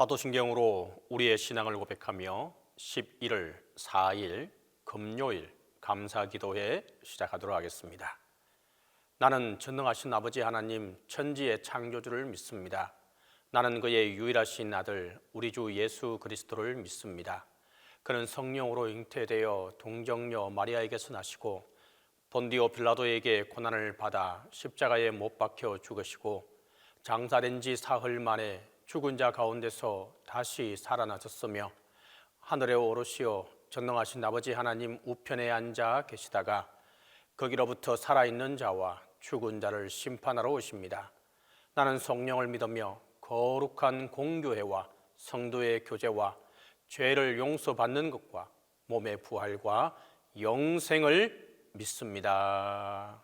사도신경으로 우리의 신앙을 고백하며 11월 4일 금요일 감사기도회 시작하도록 하겠습니다. 나는 전능하신 아버지 하나님 천지의 창조주를 믿습니다. 나는 그의 유일하신 아들 우리 주 예수 그리스도를 믿습니다. 그는 성령으로 잉태되어 동정녀 마리아에게서 나시고 본디오 빌라도에게 고난을 받아 십자가에 못 박혀 죽으시고 장사된 지 사흘 만에 죽은 자 가운데서 다시 살아나셨으며 하늘에 오르시어 전능하신 아버지 하나님 우편에 앉아 계시다가 거기로부터 살아있는 자와 죽은 자를 심판하러 오십니다. 나는 성령을 믿으며 거룩한 공교회와 성도의 교제와 죄를 용서받는 것과 몸의 부활과 영생을 믿습니다.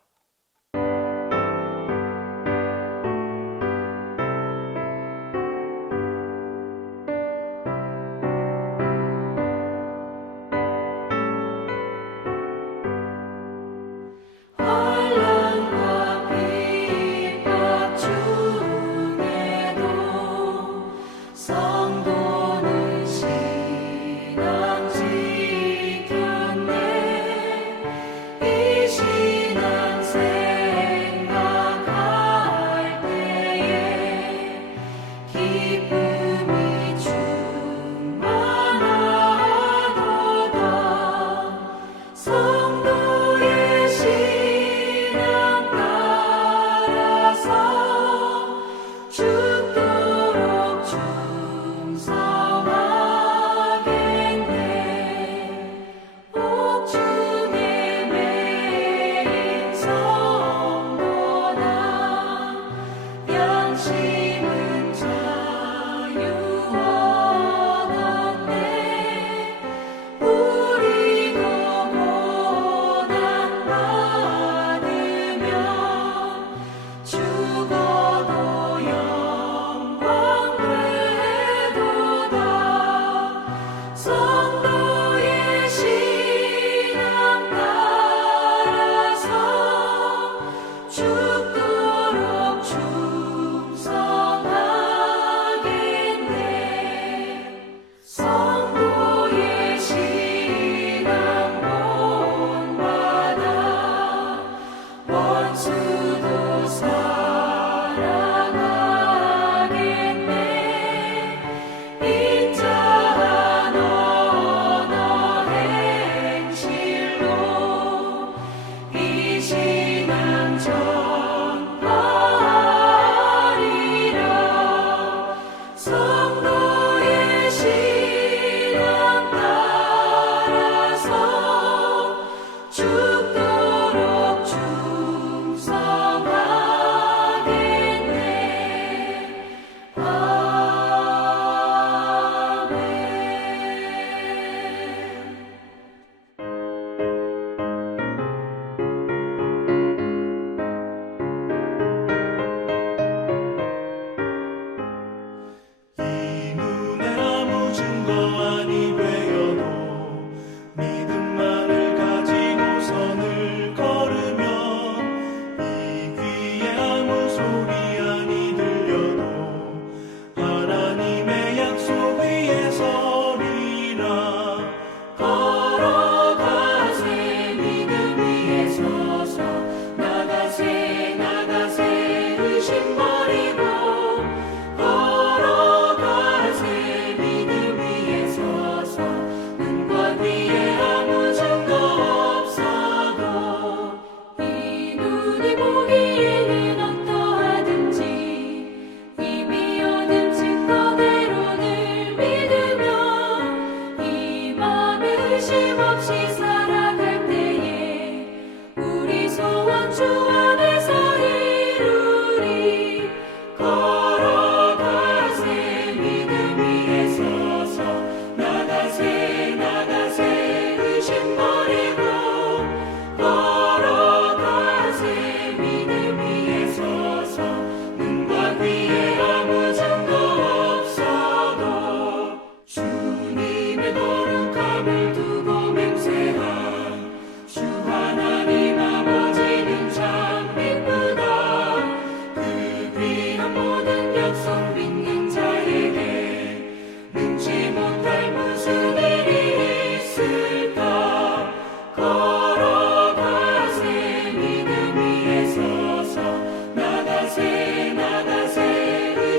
약속 믿는 자에게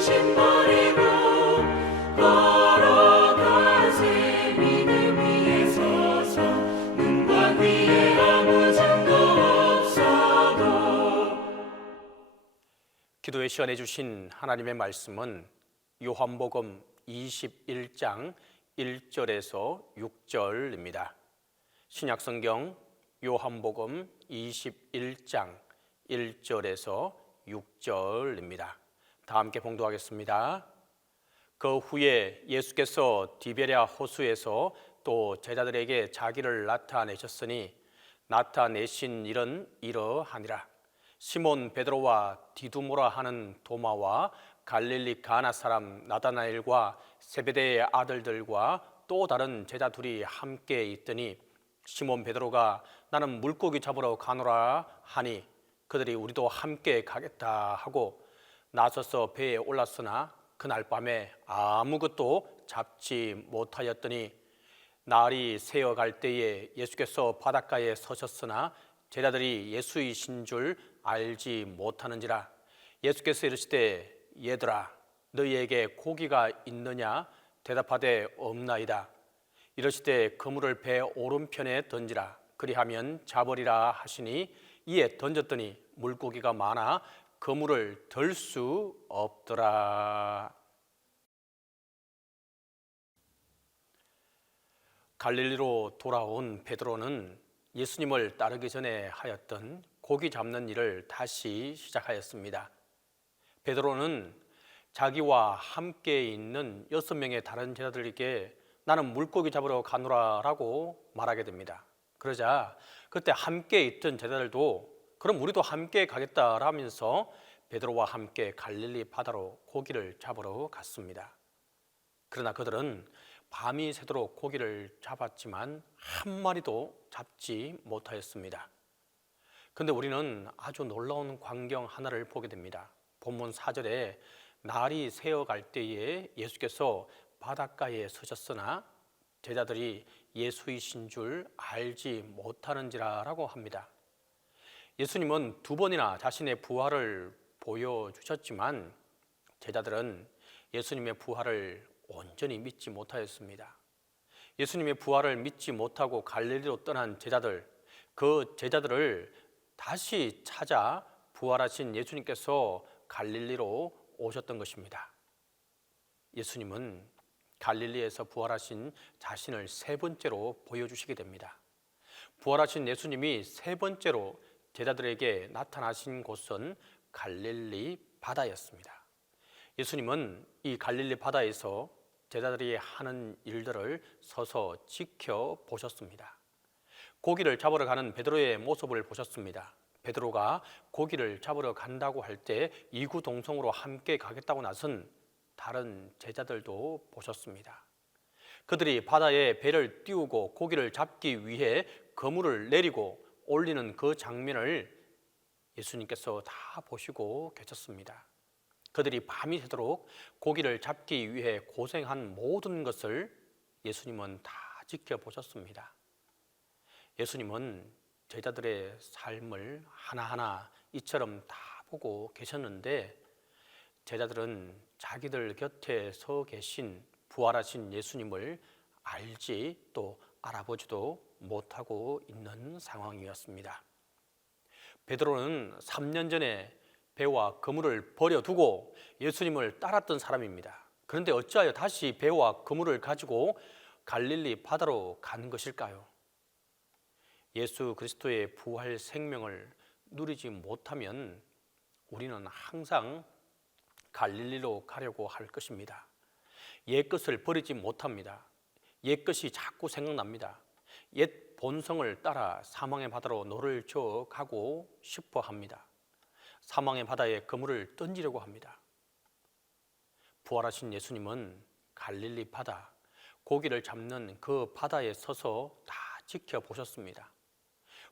부르심 버리고 걸어가세. 믿음 위에 서서 눈과 귀에 아무 증거 없어도. 기도의 시간에 주신 하나님의 말씀은 요한복음 21장 1절에서 6절입니다. 신약성경 요한복음 21장 1절에서 6절입니다. 다 함께 봉독하겠습니다. 그 후에 예수께서 디베랴 호수에서 또 제자들에게 자기를 나타내셨으니 나타내신 일은 이러하니라. 시몬 베드로와 디두모라 하는 도마와 갈릴리 가나 사람 나다나엘과 세베대의 아들들과 또 다른 제자 둘이 함께 있더니 시몬 베드로가 나는 물고기 잡으러 가노라 하니 그들이 우리도 함께 가겠다 하고 나서서 배에 올랐으나 그날 밤에 아무것도 잡지 못하였더니 날이 새어갈 때에 예수께서 바닷가에 서셨으나 제자들이 예수이신 줄 알지 못하는지라. 예수께서 이르시되 얘들아 너희에게 고기가 있느냐 대답하되 없나이다. 이르시되 그물을 배 오른편에 던지라 그리하면 잡으리라 하시니 이에 던졌더니 물고기가 많아 그물을 들 수 없더라. 갈릴리로 돌아온 베드로는 예수님을 따르기 전에 하였던 고기 잡는 일을 다시 시작하였습니다. 베드로는 자기와 함께 있는 6명의 다른 제자들에게 나는 물고기 잡으러 가노라 라고 말하게 됩니다. 그러자 그때 함께 있던 제자들도 그럼 우리도 함께 가겠다라면서 베드로와 함께 갈릴리 바다로 고기를 잡으러 갔습니다. 그러나 그들은 밤이 새도록 고기를 잡았지만 한 마리도 잡지 못하였습니다. 그런데 우리는 아주 놀라운 광경 하나를 보게 됩니다. 본문 4절에 날이 새어갈 때에 예수께서 바닷가에 서셨으나 제자들이 예수이신 줄 알지 못하는지라 라고 합니다. 예수님은 2번이나 자신의 부활을 보여주셨지만 제자들은 예수님의 부활을 온전히 믿지 못하였습니다. 예수님의 부활을 믿지 못하고 갈릴리로 떠난 제자들, 그 제자들을 다시 찾아 부활하신 예수님께서 갈릴리로 오셨던 것입니다. 예수님은 갈릴리에서 부활하신 자신을 3번째로 보여주시게 됩니다. 부활하신 예수님이 3번째로 제자들에게 나타나신 곳은 갈릴리 바다였습니다. 예수님은 이 갈릴리 바다에서 제자들이 하는 일들을 서서 지켜보셨습니다. 고기를 잡으러 가는 베드로의 모습을 보셨습니다. 베드로가 고기를 잡으러 간다고 할 때 이구동성으로 함께 가겠다고 나선 다른 제자들도 보셨습니다. 그들이 바다에 배를 띄우고 고기를 잡기 위해 그물을 내리고 올리는 그 장면을 예수님께서 다 보시고 계셨습니다. 그들이 밤이 새도록 고기를 잡기 위해 고생한 모든 것을 예수님은 다 지켜보셨습니다. 예수님은 제자들의 삶을 하나하나 이처럼 다 보고 계셨는데 제자들은 자기들 곁에 서 계신 부활하신 예수님을 알지 또 알아보지도 못하고 있는 상황이었습니다. 베드로는 3년 전에 배와 그물을 버려두고 예수님을 따랐던 사람입니다. 그런데 어찌하여 다시 배와 그물을 가지고 갈릴리 바다로 가는 것일까요? 예수 그리스도의 부활 생명을 누리지 못하면 우리는 항상 갈릴리로 가려고 할 것입니다. 옛것을 버리지 못합니다. 옛것이 자꾸 생각납니다. 옛 본성을 따라 사망의 바다로 노를 저어 가고 싶어 합니다. 사망의 바다에 그물을 던지려고 합니다. 부활하신 예수님은 갈릴리 바다, 고기를 잡는 그 바다에 서서 다 지켜보셨습니다.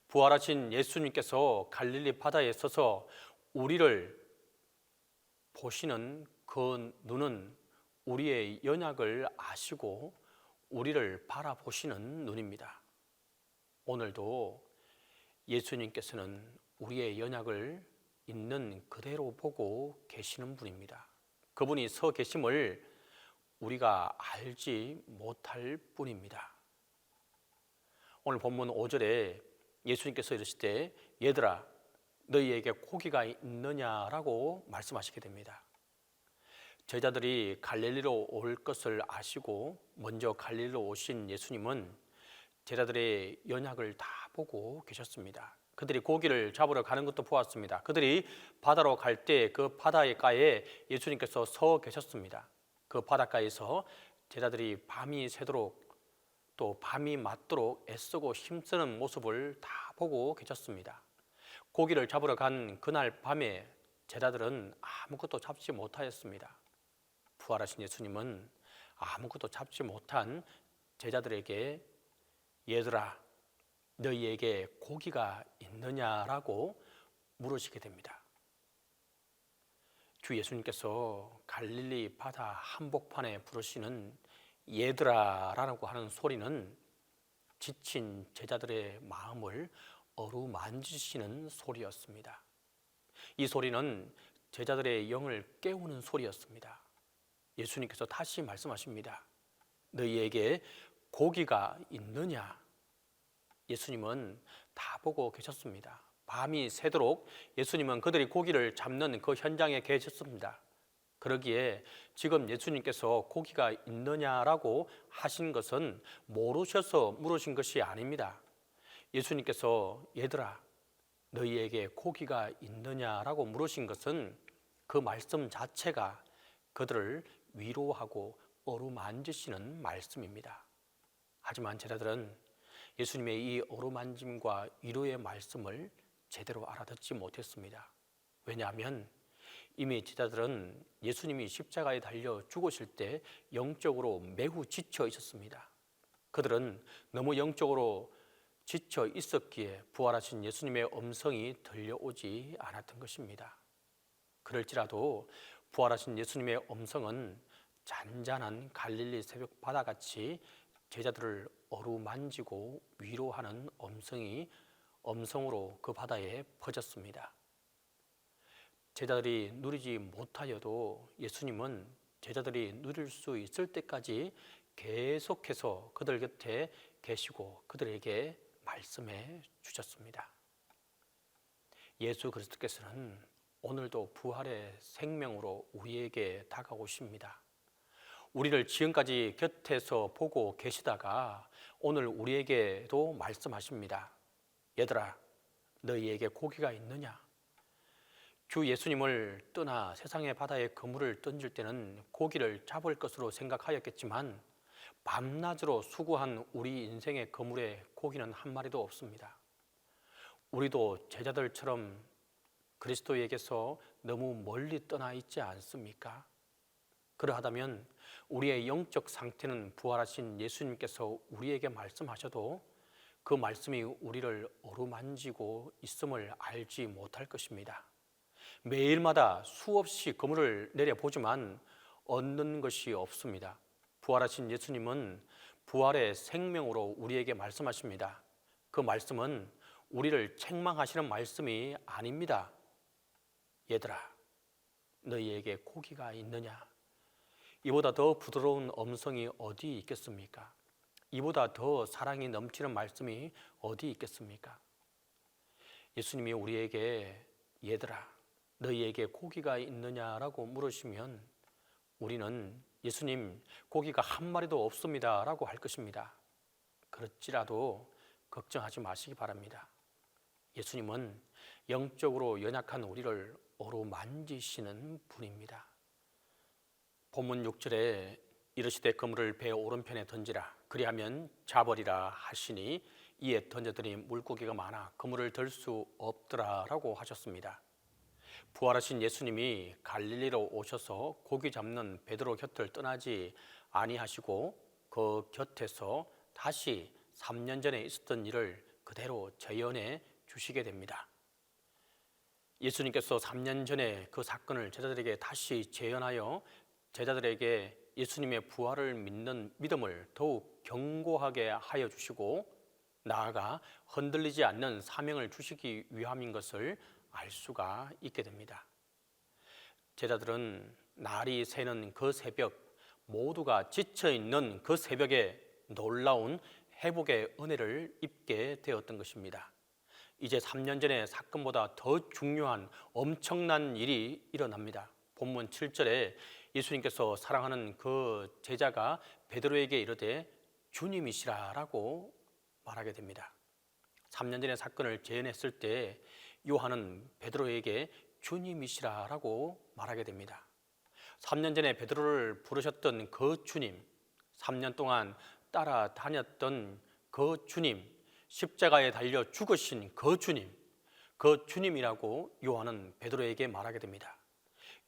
부활하신 예수님께서 갈릴리 바다에 서서 우리를 보시는 그 눈은 우리의 연약을 아시고 우리를 바라보시는 눈입니다. 오늘도 예수님께서는 우리의 연약을 있는 그대로 보고 계시는 분입니다. 그분이 서 계심을 우리가 알지 못할 뿐입니다. 오늘 본문 5절에 예수님께서 이르시되 얘들아 너희에게 고기가 있느냐라고 말씀하시게 됩니다. 제자들이 갈릴리로 올 것을 아시고 먼저 갈릴리로 오신 예수님은 제자들의 연약을 다 보고 계셨습니다. 그들이 고기를 잡으러 가는 것도 보았습니다. 그들이 바다로 갈 때 그 바닷가에 예수님께서 서 계셨습니다. 그 바닷가에서 제자들이 밤이 새도록 또 밤이 맞도록 애쓰고 힘쓰는 모습을 다 보고 계셨습니다. 고기를 잡으러 간 그날 밤에 제자들은 아무것도 잡지 못하였습니다. 부활하신 예수님은 아무것도 잡지 못한 제자들에게 얘들아 너희에게 고기가 있느냐라고 물으시게 됩니다. 주 예수님께서 갈릴리 바다 한복판에 부르시는 얘들아라고 하는 소리는 지친 제자들의 마음을 어루만지시는 소리였습니다. 이 소리는 제자들의 영을 깨우는 소리였습니다. 예수님께서 다시 말씀하십니다. 너희에게 고기가 있느냐? 예수님은 다 보고 계셨습니다. 밤이 새도록 예수님은 그들이 고기를 잡는 그 현장에 계셨습니다. 그러기에 지금 예수님께서 고기가 있느냐라고 하신 것은 모르셔서 물으신 것이 아닙니다. 예수님께서 얘들아 너희에게 고기가 있느냐라고 물으신 것은 그 말씀 자체가 그들을 위로하고 어루만지시는 말씀입니다. 하지만 제자들은 예수님의 이 어루만짐과 위로의 말씀을 제대로 알아듣지 못했습니다. 왜냐하면 이미 제자들은 예수님이 십자가에 달려 죽으실 때 영적으로 매우 지쳐 있었습니다. 그들은 너무 영적으로 지쳐 있었기에 부활하신 예수님의 음성이 들려오지 않았던 것입니다. 그럴지라도 부활하신 예수님의 음성은 잔잔한 갈릴리 새벽 바다같이 제자들을 어루만지고 위로하는 음성으로 그 바다에 퍼졌습니다. 제자들이 누리지 못하여도 예수님은 제자들이 누릴 수 있을 때까지 계속해서 그들 곁에 계시고 그들에게 말씀해 주셨습니다. 예수 그리스도께서는 오늘도 부활의 생명으로 우리에게 다가오십니다. 우리를 지금까지 곁에서 보고 계시다가 오늘 우리에게도 말씀하십니다. 얘들아, 너희에게 고기가 있느냐? 주 예수님을 떠나 세상의 바다에 그물을 던질 때는 고기를 잡을 것으로 생각하였겠지만 밤낮으로 수고한 우리 인생의 그물에 고기는 한 마리도 없습니다. 우리도 제자들처럼 그리스도에게서 너무 멀리 떠나 있지 않습니까? 그러하다면 우리의 영적 상태는 부활하신 예수님께서 우리에게 말씀하셔도 그 말씀이 우리를 어루만지고 있음을 알지 못할 것입니다. 매일마다 수없이 그물을 내려보지만 얻는 것이 없습니다. 부활하신 예수님은 부활의 생명으로 우리에게 말씀하십니다. 그 말씀은 우리를 책망하시는 말씀이 아닙니다. 얘들아, 너희에게 고기가 있느냐? 이보다 더 부드러운 음성이 어디 있겠습니까? 이보다 더 사랑이 넘치는 말씀이 어디 있겠습니까? 예수님이 우리에게 얘들아, 너희에게 고기가 있느냐라고 물으시면 우리는 예수님, 고기가 한 마리도 없습니다 라고 할 것입니다. 그렇지라도 걱정하지 마시기 바랍니다. 예수님은 영적으로 연약한 우리를 어루만지시는 분입니다. 본문 6절에 이르시되 그물을 배 오른편에 던지라 그리하면 잡으리라 하시니 이에 던져더니 물고기가 많아 그물을 들 수 없더라 라고 하셨습니다. 부활하신 예수님이 갈릴리로 오셔서 고기 잡는 베드로 곁을 떠나지 아니하시고 그 곁에서 다시 3년 전에 있었던 일을 그대로 재현해 주시게 됩니다. 예수님께서 3년 전에 그 사건을 제자들에게 다시 재현하여 제자들에게 예수님의 부활을 믿는 믿음을 더욱 견고하게 하여 주시고 나아가 흔들리지 않는 사명을 주시기 위함인 것을 알 수가 있게 됩니다. 제자들은 날이 새는 그 새벽, 모두가 지쳐있는 그 새벽에 놀라운 회복의 은혜를 입게 되었던 것입니다. 이제 3년 전의 사건보다 더 중요한 엄청난 일이 일어납니다. 본문 7절에 예수님께서 사랑하는 그 제자가 베드로에게 이르되 주님이시라라고 말하게 됩니다. 3년 전의 사건을 재현했을 때 요한은 베드로에게 주님이시라라고 말하게 됩니다. 3년 전에 베드로를 부르셨던 그 주님, 3년 동안 따라다녔던 그 주님, 십자가에 달려 죽으신 그 주님이라고 요한은 베드로에게 말하게 됩니다.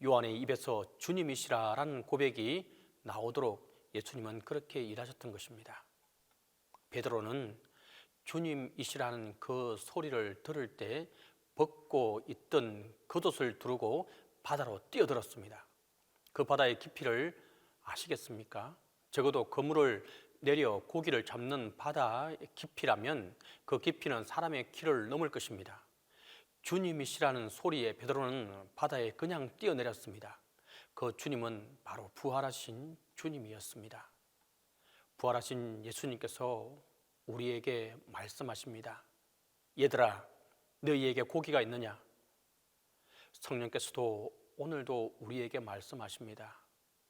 요한의 입에서 주님이시라라는 고백이 나오도록 예수님은 그렇게 일하셨던 것입니다. 베드로는 주님이시라는 그 소리를 들을 때 벗고 있던 겉옷을 두르고 바다로 뛰어들었습니다. 그 바다의 깊이를 아시겠습니까? 적어도 그물을 내려 고기를 잡는 바다의 깊이라면 그 깊이는 사람의 키를 넘을 것입니다. 주님이시라는 소리에 베드로는 바다에 그냥 뛰어내렸습니다. 그 주님은 바로 부활하신 주님이었습니다. 부활하신 예수님께서 우리에게 말씀하십니다. 얘들아, 너희에게 고기가 있느냐? 성령께서도 오늘도 우리에게 말씀하십니다.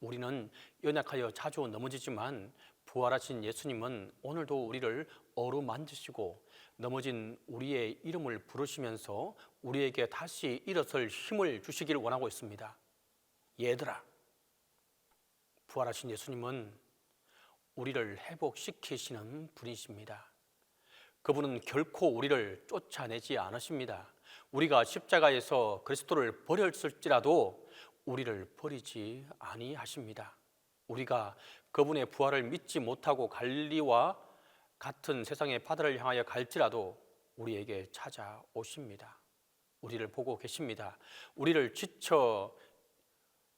우리는 연약하여 자주 넘어지지만 부활하신 예수님은 오늘도 우리를 어루만지시고 넘어진 우리의 이름을 부르시면서 우리에게 다시 일어설 힘을 주시길 원하고 있습니다. 얘들아, 부활하신 예수님은 우리를 회복시키시는 분이십니다. 그분은 결코 우리를 쫓아내지 않으십니다. 우리가 십자가에서 그리스도를 버렸을지라도 우리를 버리지 아니하십니다. 우리가 그분의 부활을 믿지 못하고 갈리와 같은 세상의 바다를 향하여 갈지라도 우리에게 찾아오십니다. 우리를 보고 계십니다. 우리를 지쳐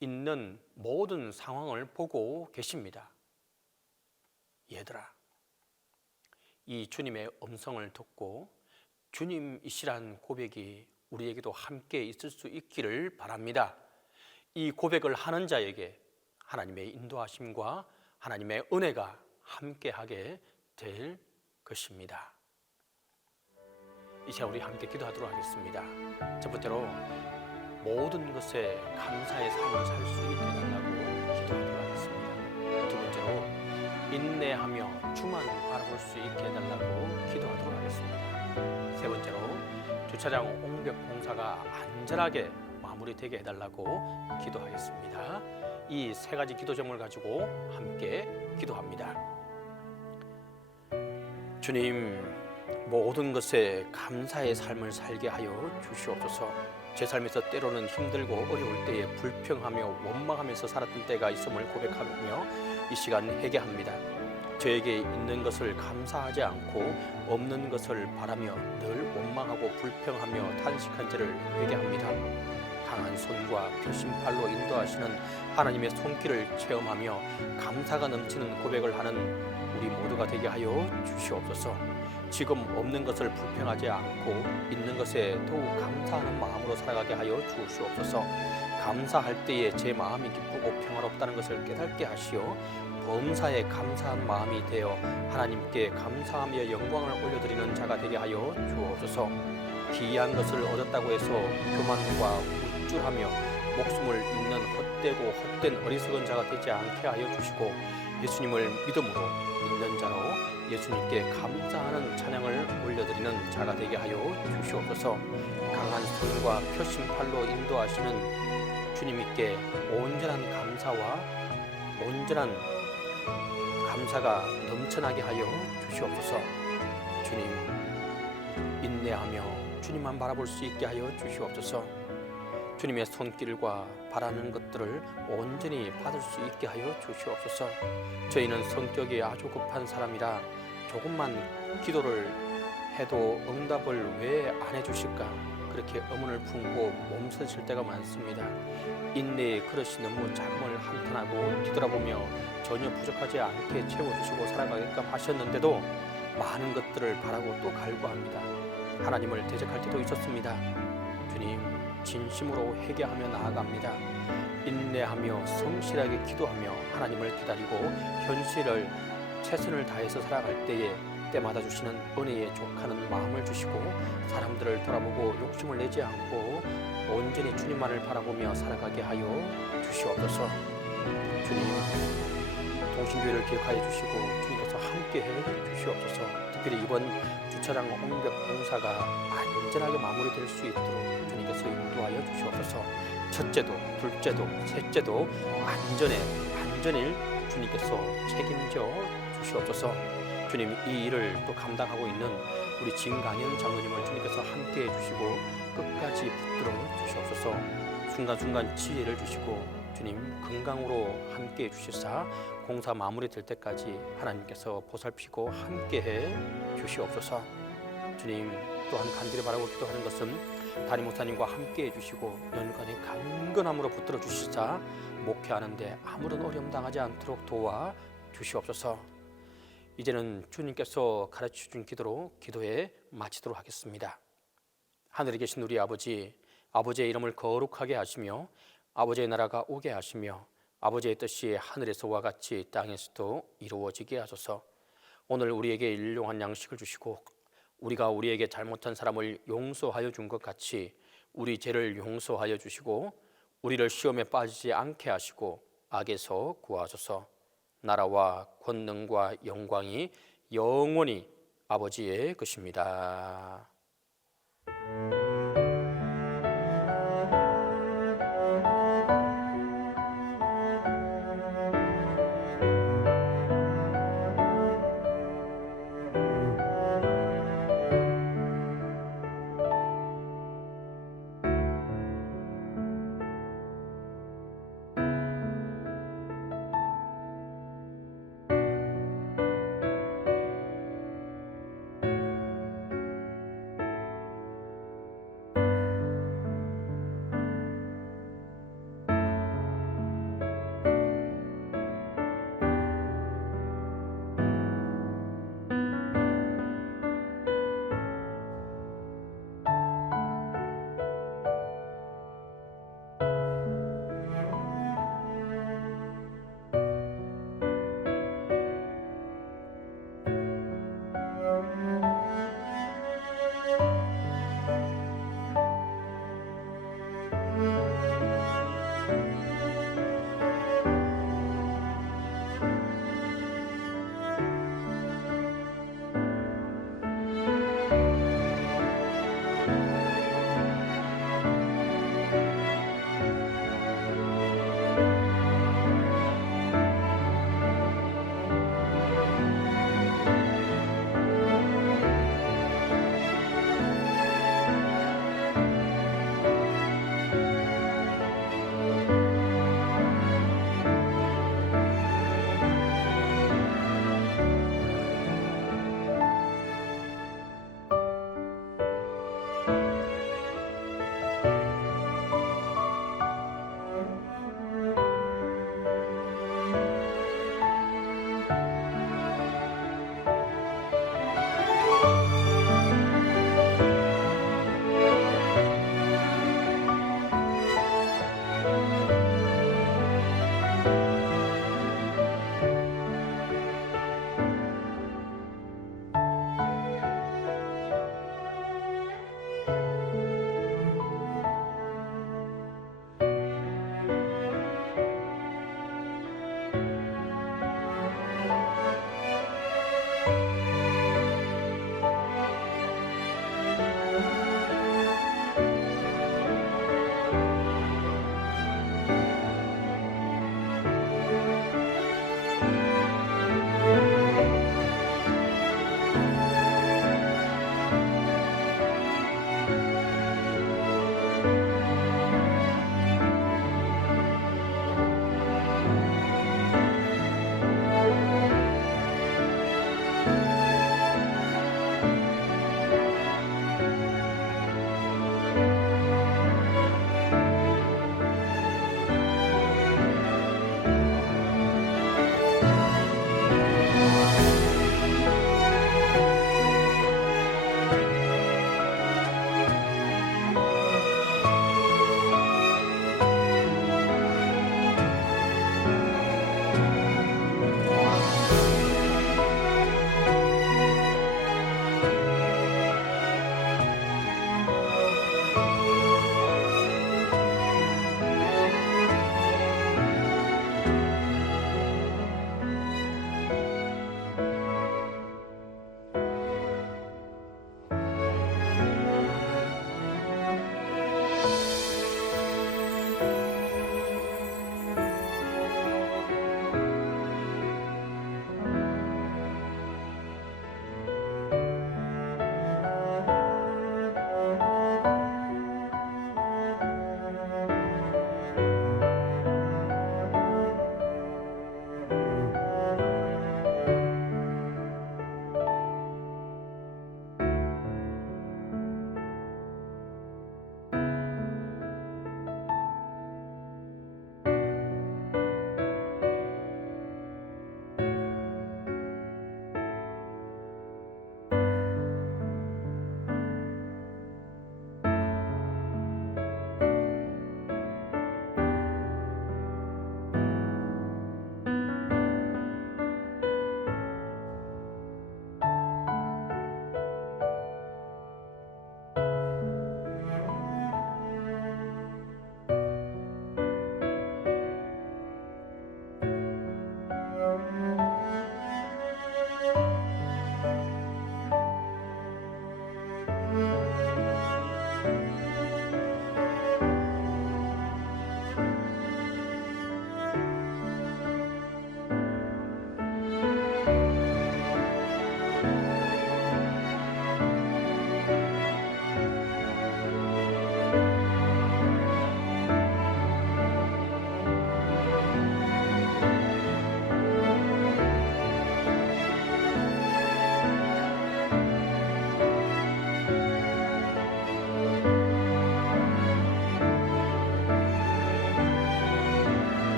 있는 모든 상황을 보고 계십니다. 얘들아, 이 주님의 음성을 듣고 주님이시란 고백이 우리에게도 함께 있을 수 있기를 바랍니다. 이 고백을 하는 자에게 하나님의 인도하심과 하나님의 은혜가 함께하게 될 것입니다. 이제 우리 함께 기도하도록 하겠습니다. 첫 번째로 모든 것에 감사의 삶을 살 수 있게 해달라고 기도하도록 하겠습니다. 두 번째로 인내하며 주만 바라볼 수 있게 해달라고 기도하도록 하겠습니다. 세 번째로 주차장 옹벽 공사가 안전하게 마무리되게 해달라고 기도하겠습니다. 이 세 가지 기도 제목을 가지고 함께 기도합니다. 주님, 모든 것에 감사의 삶을 살게 하여 주시옵소서. 제 삶에서 때로는 힘들고 어려울 때에 불평하며 원망하면서 살았던 때가 있음을 고백하며 이 시간 회개합니다. 저에게 있는 것을 감사하지 않고 없는 것을 바라며 늘 원망하고 불평하며 탄식한 죄를 회개합니다. 강한 손과 표심팔로 인도하시는 하나님의 손길을 체험하며 감사가 넘치는 고백을 하는 우리 모두가 되게 하여 주시옵소서. 지금 없는 것을 불평하지 않고 있는 것에 더욱 감사하는 마음으로 살아가게 하여 주시옵소서. 감사할 때에 제 마음이 기쁘고 평화롭다는 것을 깨닫게 하시어 범사에 감사한 마음이 되어 하나님께 감사하며 영광을 올려드리는 자가 되게 하여 주옵소서. 기이한 것을 얻었다고 해서 교만과 우쭐하며 목숨을 잃는 헛되고 헛된 어리석은 자가 되지 않게 하여 주시고 예수님을 믿음으로 믿는 자로 예수님께 감사하는 찬양을 올려드리는 자가 되게 하여 주시옵소서. 강한 손과 표심팔로 인도하시는 주님께 온전한 감사와 온전한 감사가 넘쳐나게 하여 주시옵소서. 주님, 인내하며 주님만 바라볼 수 있게 하여 주시옵소서. 주님의 손길과 바라는 것들을 온전히 받을 수 있게 하여 주시옵소서. 저희는 성격이 아주 급한 사람이라 조금만 기도를 해도 응답을 왜 안 해주실까 그렇게 의문을 품고 몸서실 때가 많습니다. 인내의 그릇이 너무 작음을 한탄하고 뒤돌아보며 전혀 부족하지 않게 채워주시고 살아가게끔 하셨는데도 많은 것들을 바라고 또 갈구합니다. 하나님을 대적할 때도 있었습니다. 주님, 진심으로 회개하며 나아갑니다. 인내하며 성실하게 기도하며 하나님을 기다리고 현실을 최선을 다해서 살아갈 때에 때마다 주시는 은혜에 족하는 마음을 주시고 사람들을 돌아보고 욕심을 내지 않고 온전히 주님만을 바라보며 살아가게 하여 주시옵소서. 주님, 동신교회를 기억하여 주시고 주님께서 함께해 주시옵소서. 특별히 이번 주차장 옹벽 공사가 안전하게 마무리될 수 있도록 주님께서 인도하여 주시옵소서. 첫째도 둘째도 셋째도 안전일 주님께서 책임져 주시옵소서. 주님, 이 일을 또 감당하고 있는 우리 진강현 장로님을 주님께서 함께해 주시고 끝까지 붙들어 주시옵소서. 순간순간 지혜를 주시고 주님 건강으로 함께해 주시사 공사 마무리될 때까지 하나님께서 보살피고 함께해 주시옵소서. 주님, 또한 간절히 바라고 기도하는 것은 담임 목사님과 함께해 주시고 연간의 강건함으로 붙들어 주시사 목회하는데 아무런 어려움 당하지 않도록 도와 주시옵소서. 이제는 주님께서 가르쳐 준 기도로 기도에 마치도록 하겠습니다. 하늘에 계신 우리 아버지, 아버지의 이름을 거룩하게 하시며 아버지의 나라가 오게 하시며 아버지의 뜻이 하늘에서와 같이 땅에서도 이루어지게 하소서. 오늘 우리에게 일용할 양식을 주시고 우리가 우리에게 잘못한 사람을 용서하여 준 것 같이 우리 죄를 용서하여 주시고 우리를 시험에 빠지지 않게 하시고 악에서 구하소서. 나라와 권능과 영광이 영원히 아버지의 것입니다.